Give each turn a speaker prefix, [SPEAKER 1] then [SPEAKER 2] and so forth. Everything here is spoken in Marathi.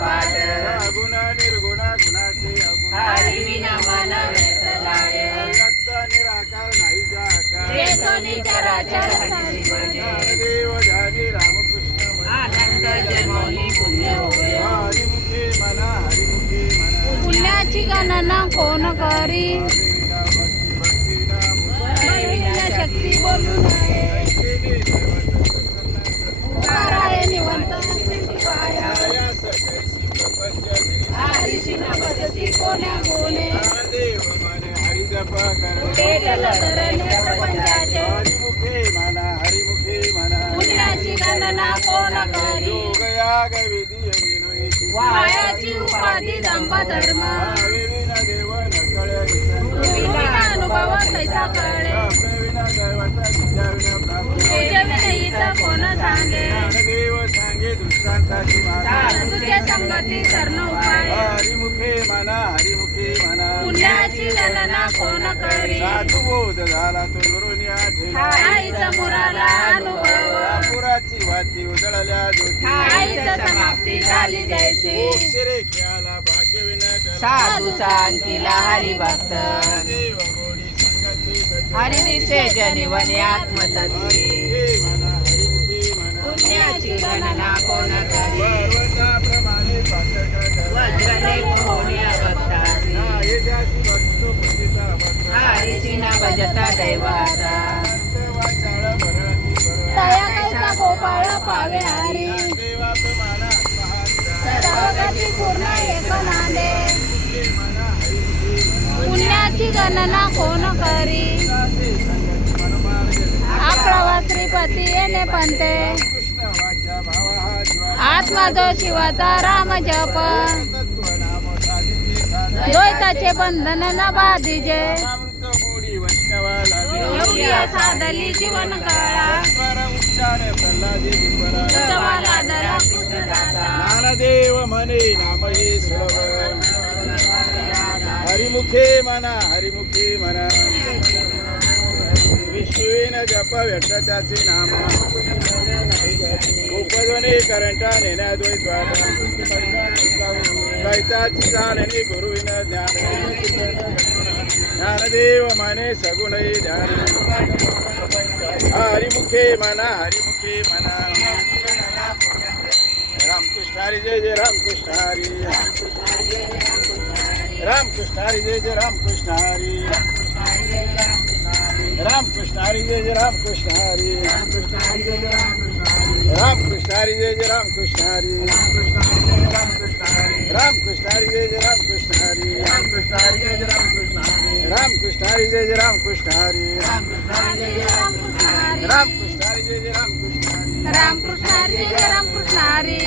[SPEAKER 1] पाठ.
[SPEAKER 2] गुण निर्गुण गुणाचे अगुण. व्यक्त निराकार नाही जाकार ज्ञानदेव ध्यानी रामकृष्ण
[SPEAKER 1] जन्मोनी पुण्य
[SPEAKER 2] हरिमुखे हरिमुखे म्हणा.
[SPEAKER 3] पुण्याची गणना कोण करी? शक्ती बोलू
[SPEAKER 2] हरिमुखे म्हणा हरिमुखे म्हणा
[SPEAKER 3] उपाधी दंभ धर्म
[SPEAKER 2] विना देव
[SPEAKER 3] विना अनुभव कळे.
[SPEAKER 2] विना दैवता प्राप्त
[SPEAKER 3] कोण सांगे?
[SPEAKER 2] सांगे दृष्टांताची माता
[SPEAKER 3] संगती करण उपाय.
[SPEAKER 2] हरिमुखे म्हणा म्हणा
[SPEAKER 3] पुण्याची कोण करी.
[SPEAKER 2] साधू बोध झाला तो गुरुनी आठेला
[SPEAKER 3] आईचा मुराला अनुभव.
[SPEAKER 2] पुराची वाती उजळल्या ज्योती
[SPEAKER 3] आईचा समाप्ती झाली जैसी
[SPEAKER 2] अक्षरे खेळाला भाग्य विनट
[SPEAKER 1] साधूचा अंकिला हरिभक्त
[SPEAKER 2] देव गोडी संगती सती.
[SPEAKER 1] दिसे जनिवने आत्मतत्वे
[SPEAKER 2] हरिमुखे म्हणा हरिमुखे म्हणा
[SPEAKER 1] पुण्याची गणना कोण करी
[SPEAKER 2] पर्वताप्रमाणे पातळ कर.
[SPEAKER 1] वज्रले कोणी भक्तासी
[SPEAKER 2] येजासी भक्तो प्रतिता भक्त.
[SPEAKER 1] हरीशी न भजता दैवाचा.
[SPEAKER 3] गोपाळ पावे हरी सर्वगती पूर्ण एक नांदे पुण्याची गणना कोण करी? आपला श्रीपती येणे पंते. आत्मा जो शिवाचा राम जप. द्वैताचे बंधन न बाधिजे. एवढी साधली जीवन
[SPEAKER 2] उच्चार प्रल्हादी
[SPEAKER 3] दरा
[SPEAKER 2] ज्ञानदेव म्हणे नाम हे सुलभ हरिमुखे म्हणा हरिमुखे म्हणा विश्वेन जप व्यक्त त्याचे नाम. उपध्वनी करंटा नेण्या द्वैद्वार द्वैताची जाणणी गुरुविन ज्ञान ज्ञानदेव माने सगुण ध्यान हरिमुखे म्हणा हरिमुखे म्हणा रामकृष्ण हरी जय जय रामकृष्ण हरी. रामकृष्ण हरी जय जय रामकृष्ण हरी. रामकृष्ण हरी जय जय रामकृष्ण हरी. रामकृष्ण हरी जय जय रामकृष्ण हरी रामकृष्ण हरी जय जय रामकृष्ण हरी रामकृष्ण हरी जय जय रामकृष्ण हरी रामकृष्ण हरी जय जय रामकृष्ण हरी
[SPEAKER 3] रामकृष्ण हरी जय रामकृष्ण हरी